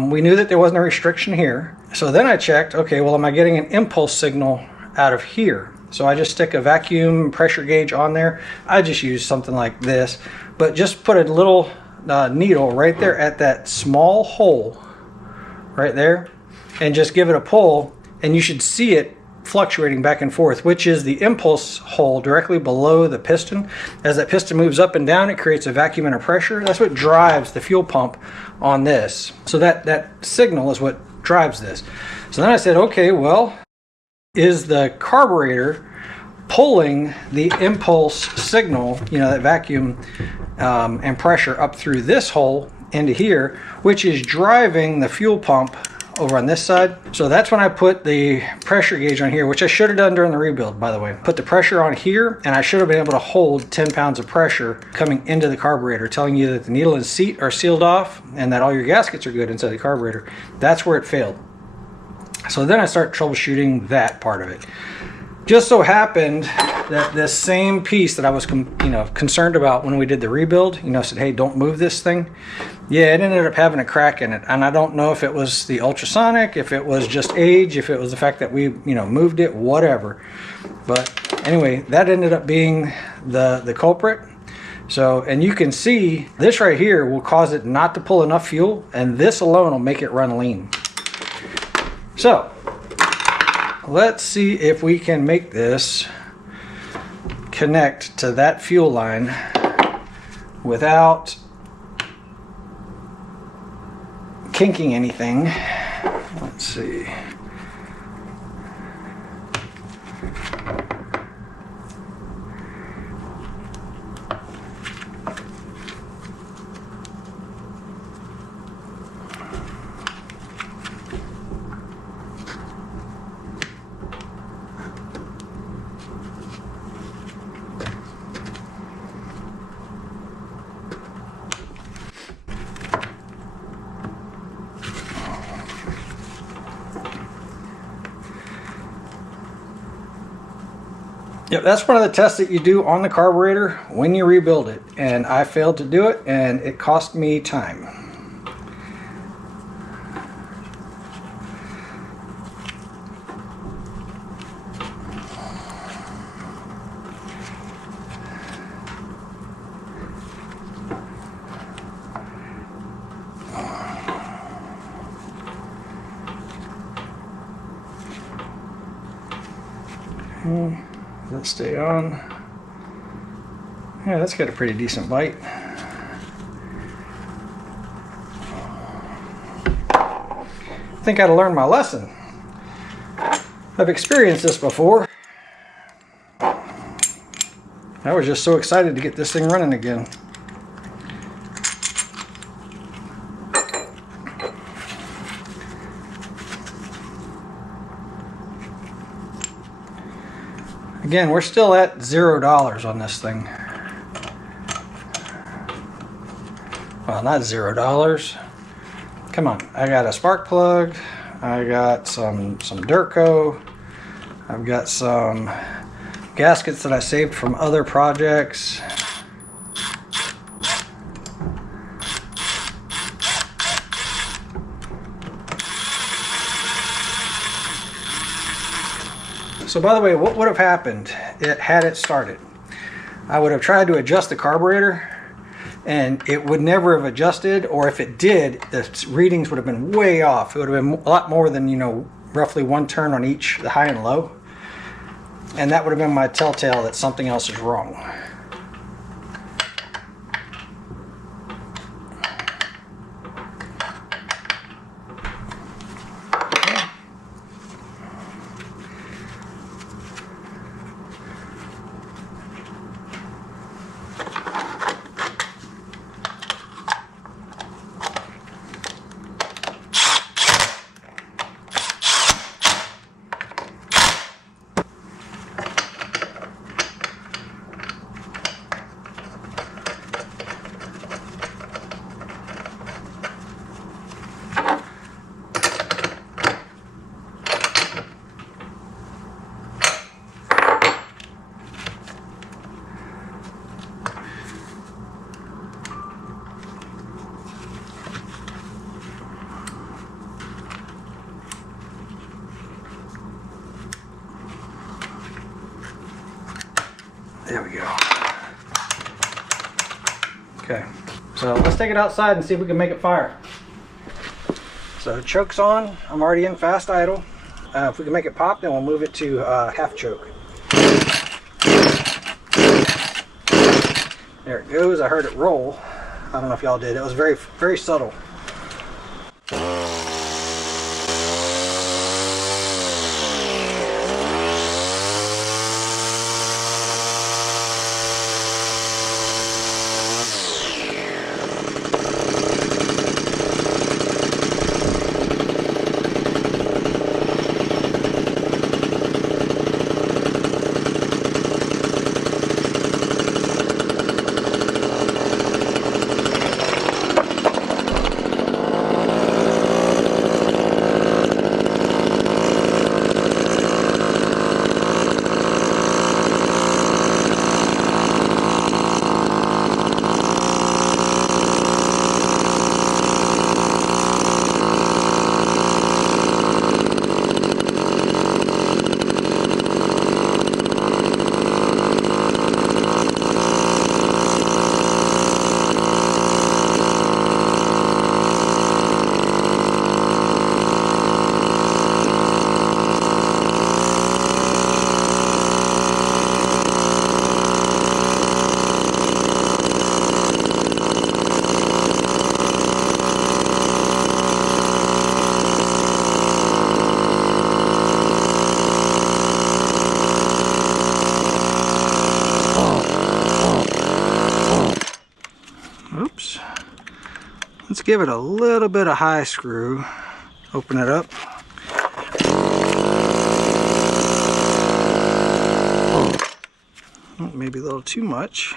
we knew that there wasn't a restriction here. So then I checked, okay, well, am I getting an impulse signal out of here? So I just stick a vacuum pressure gauge on there. I just use something like this, but just put a little needle right there at that small hole right there and just give it a pull, and you should see it fluctuating back and forth, which is the impulse hole directly below the piston. As that piston moves up and down, it creates a vacuum and a pressure. That's what drives the fuel pump on this. So that signal is what drives this. So then I said, okay, well, is the carburetor pulling the impulse signal, you know, that vacuum and pressure up through this hole into here, which is driving the fuel pump over on this side. So that's when I put the pressure gauge on here, which I should have done during the rebuild, by the way. Put the pressure on here, and I should have been able to hold 10 pounds of pressure coming into the carburetor, telling you that the needle and seat are sealed off and that all your gaskets are good inside the carburetor. That's where it failed. So then I start troubleshooting that part of it. Just so happened that this same piece that I was concerned about when we did the rebuild, said, hey, don't move this thing. Yeah, it ended up having a crack in it. And I don't know if it was the ultrasonic, if it was just age, if it was the fact that we, moved it, whatever. But anyway, that ended up being the culprit. So, and you can see this right here will cause it not to pull enough fuel, and this alone will make it run lean. So, let's see if we can make this connect to that fuel line without kinking anything. Let's see. Yep, that's one of the tests that you do on the carburetor when you rebuild it, and I failed to do it, and it cost me time. Let's stay on. Yeah, that's got a pretty decent bite. I think I'd learned my lesson. I've experienced this before. I was just so excited to get this thing running again. Again, we're still at $0 on this thing. Well, not $0. Come on, I got a spark plug. I got some Durco. I've got some gaskets that I saved from other projects. So by the way, what would have happened had it started? I would have tried to adjust the carburetor and it would never have adjusted, or if it did, the readings would have been way off. It would have been a lot more than, roughly one turn on each, the high and low. And that would have been my telltale that something else is wrong. There we go. Okay, so let's take it outside and see if we can make it fire. So choke's on. I'm already in fast idle. If we can make it pop, then we'll move it to half choke. There it goes. I heard it roll. I don't know if y'all did. It was very, very subtle. give it a little bit of high screw. Open it up. Oh, maybe a little too much.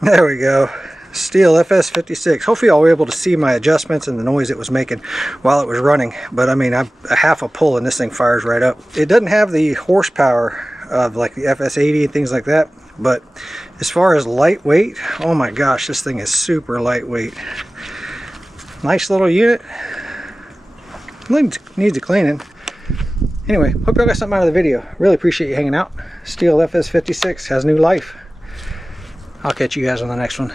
There we go. Stihl FS56. Hopefully y'all were able to see my adjustments and the noise it was making while it was running. But I mean, a half a pull and this thing fires right up. It doesn't have the horsepower of like the FS80 and things like that. But as far as lightweight, oh my gosh, this thing is super lightweight. Nice little unit. Needs a cleaning. Anyway, hope y'all got something out of the video. Really appreciate you hanging out. Stihl FS56 has new life. I'll catch you guys on the next one.